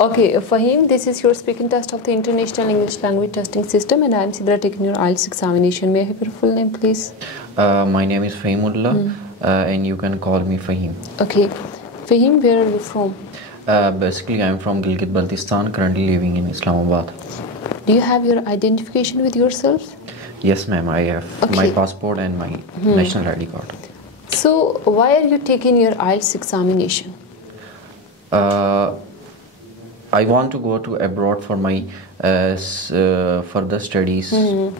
Okay, Fahim, this is your speaking test of the International English Language Testing System, and I am Sidra taking your IELTS examination. May I have your full name, please? My name is Fahimullah, and you can call me Fahim. Okay. Fahim, where are you from? Basically, I am from Gilgit-Baltistan, currently living in Islamabad. Do you have your identification with yourself? Yes, ma'am, I have my passport and my national ID card. So, why are you taking your IELTS examination? I want to go to abroad for my further studies in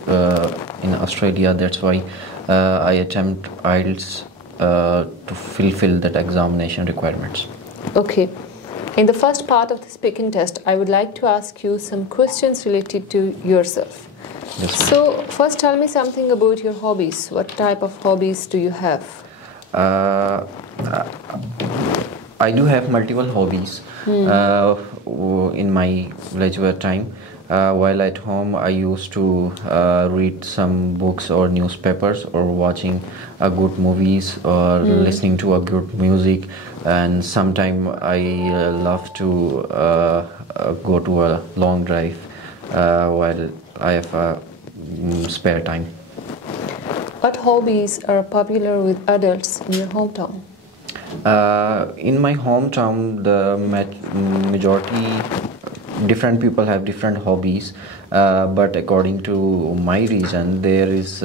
Australia. That's why I attempt IELTS to fulfill that examination requirements. Okay. In the first part of the speaking test, I would like to ask you some questions related to yourself. Yes, so, first tell me something about your hobbies. What type of hobbies do you have? I do have multiple hobbies in my leisure time. While at home, I used to read some books or newspapers, or watching good movies, or listening to a good music. And sometimes I love to go to a long drive while I have spare time. What hobbies are popular with adults in your hometown? In my hometown, the majority different people have different hobbies, but according to my region, there is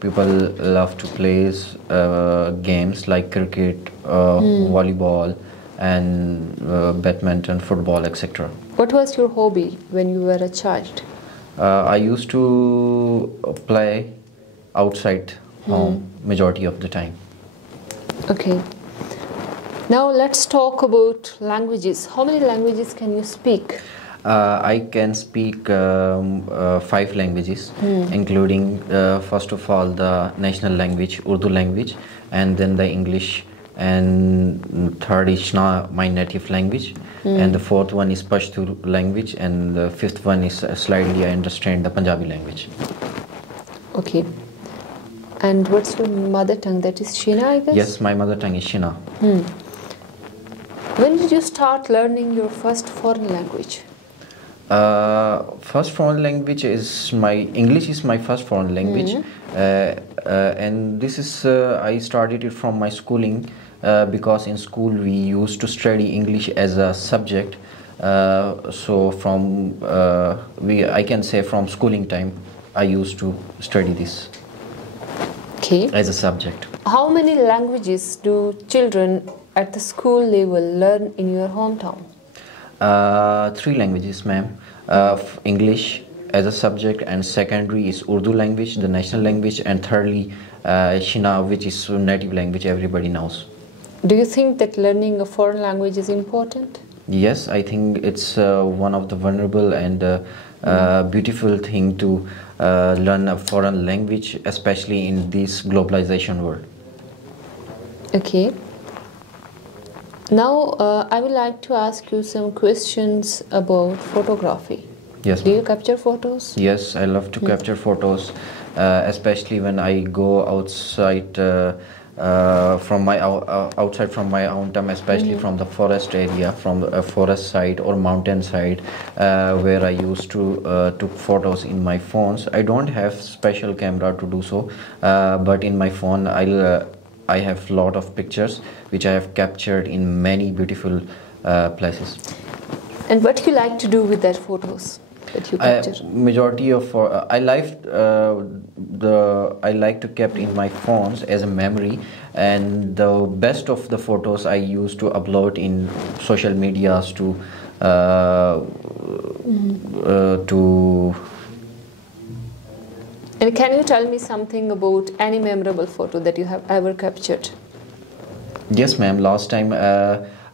people love to play games like cricket, volleyball, and badminton, football, etc. What was your hobby when you were a child? I used to play outside home majority of the time. Okay. Now let's talk about languages. How many languages can you speak? I can speak 5 languages, including first of all the national language, Urdu language, and then the English, and third is Shna, my native language, and the fourth one is Pashto language, and the fifth one is slightly I understand the Punjabi language. Okay. And what's your mother tongue? That is Shina, I guess? Yes, my mother tongue is Shina. When did you start learning your first foreign language? First foreign language is English is my first foreign language, and this is I started it from my schooling, because in school we used to study English as a subject. So from I can say from schooling time I used to study this as a subject. How many languages do children at the school level learn in your hometown? 3 languages, ma'am. English as a subject, and secondary is Urdu language, the national language, and thirdly Shina, which is native language everybody knows. Do you think that learning a foreign language is important? Yes, I think it's one of the vulnerable and beautiful thing to learn a foreign language, especially in this globalization world. Okay. Now, I would like to ask you some questions about photography. Yes. Do you capture photos? Yes, I love to capture photos, especially when I go outside from my hometown, especially from the forest area, from the forest side or mountain side, where I used to took photos in my phones. I don't have special camera to do so, but in my phone I have a lot of pictures which I have captured in many beautiful places. And what do you like to do with that photos that you capture? Majority of I like to keep in my phones as a memory, and the best of the photos I used to upload in social medias to And can you tell me something about any memorable photo that you have ever captured? Yes, ma'am. Last time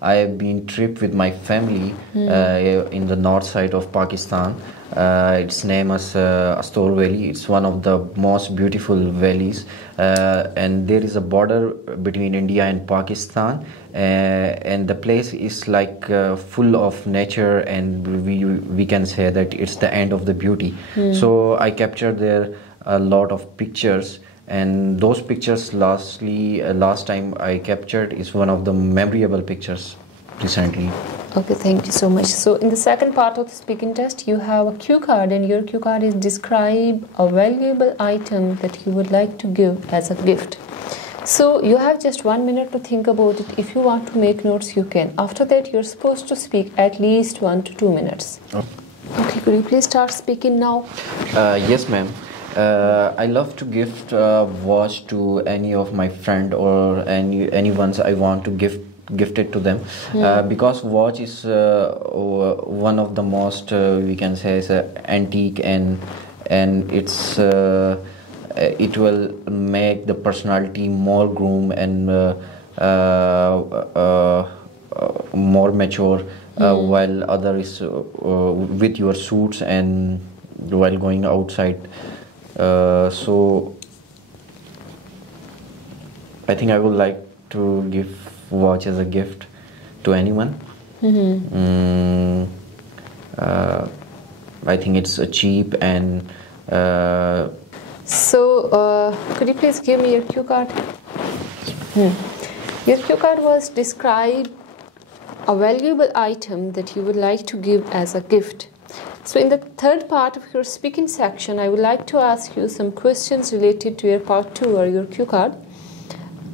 I have been trip with my family in the north side of Pakistan. Its name is Astor Valley. It's one of the most beautiful valleys, and there is a border between India and Pakistan, and the place is like full of nature, and we can say that it's the end of the beauty. So I captured there a lot of pictures, and those pictures last time I captured is one of the memorable pictures. recently. Okay, thank you so much. So in the second part of the speaking test, you have a cue card, and your cue card is describe a valuable item that you would like to give as a gift. So you have just 1 minute to think about it. If you want to make notes, you can. After that, you're supposed to speak at least 1 to 2 minutes. Okay, could you please start speaking now? Yes, ma'am. I love to gift a watch to any of my friend or anyone I want to gift it to them, because watch is one of the most we can say is antique, and it's it will make the personality more groomed and more mature, while other is with your suits and while going outside. So I think I would like to give watch as a gift to anyone. I think it's cheap and so could you please give me your cue card? Your cue card was describe a valuable item that you would like to give as a gift. So in the third part of your speaking section, I would like to ask you some questions related to your part 2 or your cue card.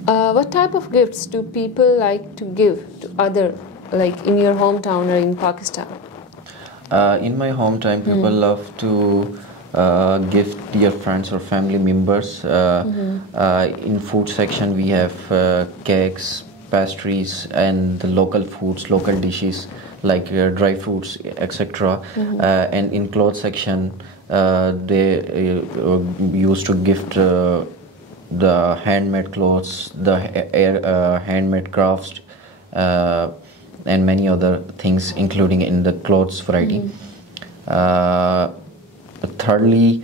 What type of gifts do people like to give to other, like in your hometown or in Pakistan? In my hometown, people love to gift their friends or family members. In food section, we have cakes, pastries, and the local foods, local dishes like dry fruits, etc. And in clothes section, they used to gift the handmade clothes, the handmade crafts, and many other things, including in the clothes variety. Thirdly,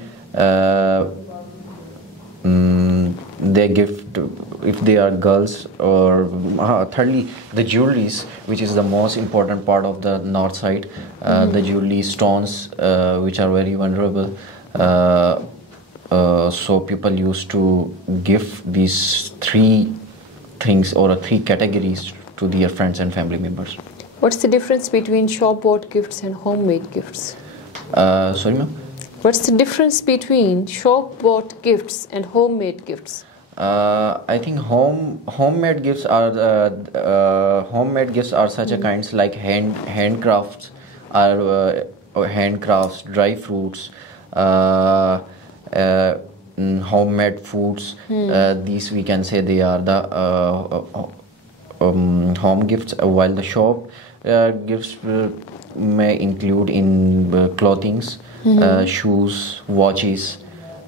they gift, if they are girls, or thirdly, the jewelries, which is the most important part of the north side. The jewelry stones, which are very vulnerable. So people used to give these 3 things or 3 categories to their friends and family members. What's the difference between shop-bought gifts and homemade gifts? Sorry, ma'am? What's the difference between shop-bought gifts and homemade gifts? I think homemade gifts are such a kinds like handcrafts, or handcrafts, dry fruits, homemade foods. These we can say they are the home gifts, while the shop gifts may include in clothings, shoes, watches,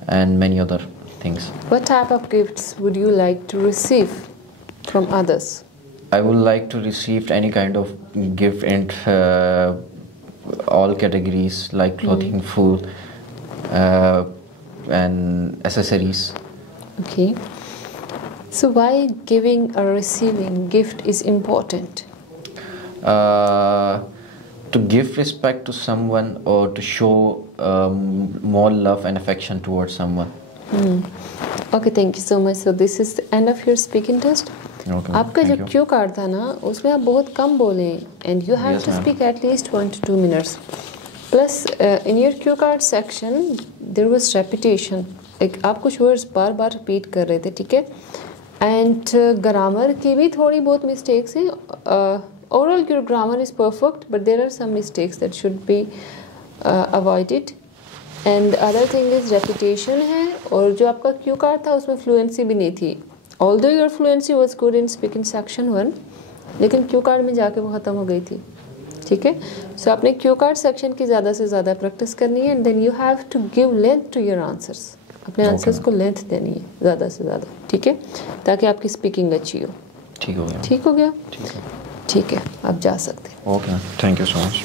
and many other things. What type of gifts would you like to receive from others? I would like to receive any kind of gift in all categories like clothing, food, and accessories. Okay. So why giving or receiving gift is important? To give respect to someone, or to show more love and affection towards someone. Okay, thank you so much. So this is the end of your speaking test. Okay, आपका जो thank you. Q card था ना, उसमें आप बहुत कम बोले, and you have Yes, to ma'am. speak at least 1 to 2 minutes. Plus in your cue card section there was repetition. एक आप कुछ words बार बार repeat कर रहे थे, ठीक है? And grammar की भी थोड़ी बहुत mistakes हैं. Overall your grammar is perfect, but there are some mistakes that should be avoided. And the other thing is repetition है, और जो आपका क्यू कार्ड था उसमें fluency भी नहीं थी. Although your fluency was good in speaking section 1, लेकिन क्यू कार्ड में जाके वो ख़त्म हो गई थी, ठीक है? So आपने क्यू कार्ड सेक्शन की ज़्यादा से ज़्यादा प्रैक्टिस करनी है, and then you have to give length to your answers. अपने आंसर्स को लेंथ देनी है ज़्यादा से ज़्यादा, ठीक है, ताकि आपकी स्पीकिंग अच्छी हो. ठीक हो गया. ठीक हो गया? ठीक है. ठीक है, आप जा सकते हैं. Okay, thank you so much.